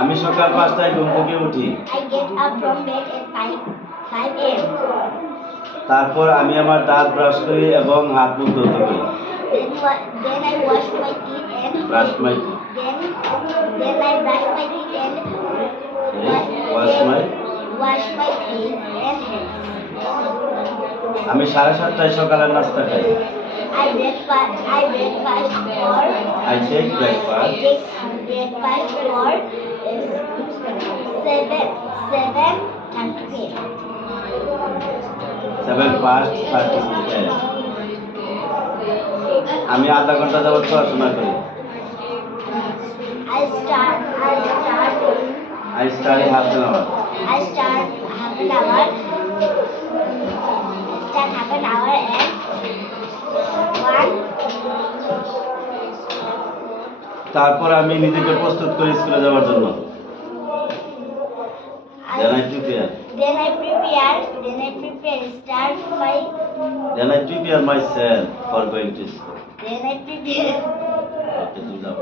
আমি সকাল 5টায় ঘুম থেকে উঠি। I get up from bed at 5 a.m. তারপর আমি আমার দাঁত ব্রাশ করি এবং হাত মুখ ধুতে করি। Then I wash my teeth and brush my then I brush my teeth and wash my. wash my face and hands. আমি 7:30টায় সকালের নাস্তা খাই। I breakfast for I take breakfast for 7:30 p.m. 7:30 p.m. আমি আধা ঘন্টা যাবত পড়াশোনা করি। I start I study half an hour. I start half an hour and 1. তারপর আমি নিজেকে প্রস্তুত করি স্কুলে যাওয়ার জন্য। Then I prepare. Then I prepare myself for going to school. Then I prepare Okay, তুমি যাও।